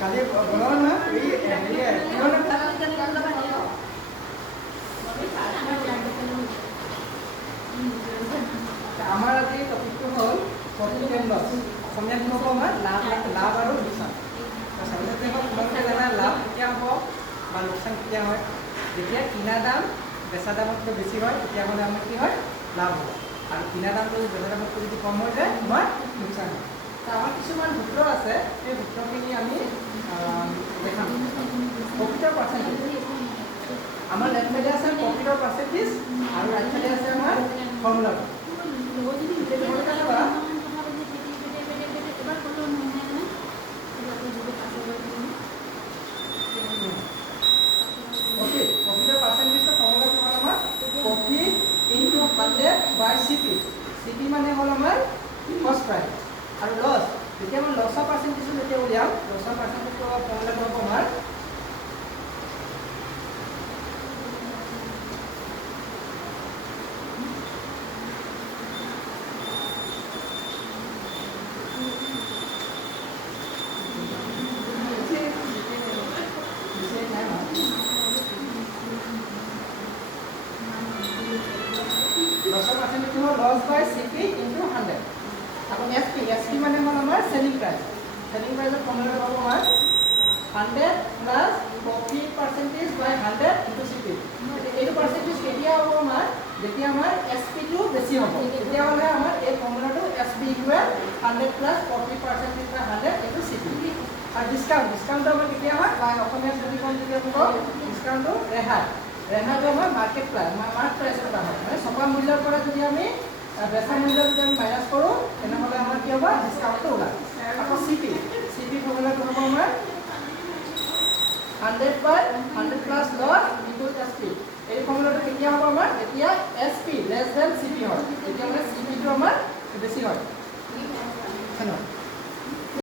কালি বনাও না এই আমাৰ আজি টপিকটো হ'ল প্ৰফিট এণ্ড লছ। অসমীয়াত ক'ব আমাৰ লাভ আৰু লোকচান। চাবলৈ হ'ল তোমালোকে জানা লাভ কেতিয়া হ'ব বা লোকচান কেতিয়া হয়। যেতিয়া কিনা দাম বেচা দামতকৈ বেছি হয় তেতিয়াহ'লে আমাৰ কি হয় লাভ হ'ব, আৰু কিনা দামটো যদি বেচা দামতকৈ যদি কম হৈ যায় তোমাৰ লোকচান হয়। আমাৰ কিছুমান সূত্ৰ আছে, সেই সূত্ৰখিনি আমি দেখাম। প্ৰফিটৰ পাৰ্চেণ্টেজ আমাৰ লেফ্ট চাইডে আছে প্ৰফিটৰ পাৰ্চেণ্টেজ আৰু ৰাইট চাইডে আছে আমাৰ ফৰ্মুলাটো। প্ৰফিটৰ পাৰ্চেণ্টেজৰ ফৰ্মুলাটো হ'ল আমাৰ প্ৰফিট ইনটু 100/CP। CP মানে হ'ল আমাৰ কষ্ট প্ৰাইচ। আৰু লছ, যেতিয়া আমাৰ লছৰ পাৰ্চেণ্টেজটো যেতিয়া উলিয়াম, লছৰ পাৰ্চেণ্টেজটো ফৰ্মুলাটো হ'ব আমাৰ লছৰ পাৰ্চেণ্টেজটো হ'ল লছ/CP ইনটু 100। আকৌ SP মানে হ'ল আমাৰ চেলিং প্ৰাইচ। চেলিং প্ৰাইচৰ ফৰ্মুলাটো হ'ব আমাৰ 100 plus profit percentage by 100 into CP। এইটো পাৰ্চেণ্টেজ কেতিয়া হ'ব আমাৰ, যেতিয়া আমাৰ SP-টো বেছি হ'ব, তেতিয়াহ'লে আমাৰ এই ফৰ্মুলাটো SP equal 100 plus profit percentage by 100 into CP। আৰু ডিছকাউণ্টটো আমাৰ কেতিয়া হয়, বা অসমীয়াত যদি কওঁ তেতিয়া কওঁ ডিছকাউণ্টটো ৰেহাইটো আমাৰ মাৰ্কেট প্ৰাইচ, মাৰ্ক প্ৰাইচৰ এটা হয়। মানে ছপা মূল্যৰ পৰা যদি আমি বেচা মূল্য যদি আমি মাইনাছ কৰোঁ তেনেহ'লে আমাৰ কি হ'ব ডিছকাউণ্টটো ওলায়। আকৌ CP ফৰ্মুলাটো হ'ব আমাৰ 100/100 প্লাছ লছ ইনটু SP। এই ফৰ্মুলাটো কেতিয়া হ'ব আমাৰ, যেতিয়া SP লেছ দেন CP হয়, তেতিয়া মানে CP-টো আমাৰ বেছি হয়।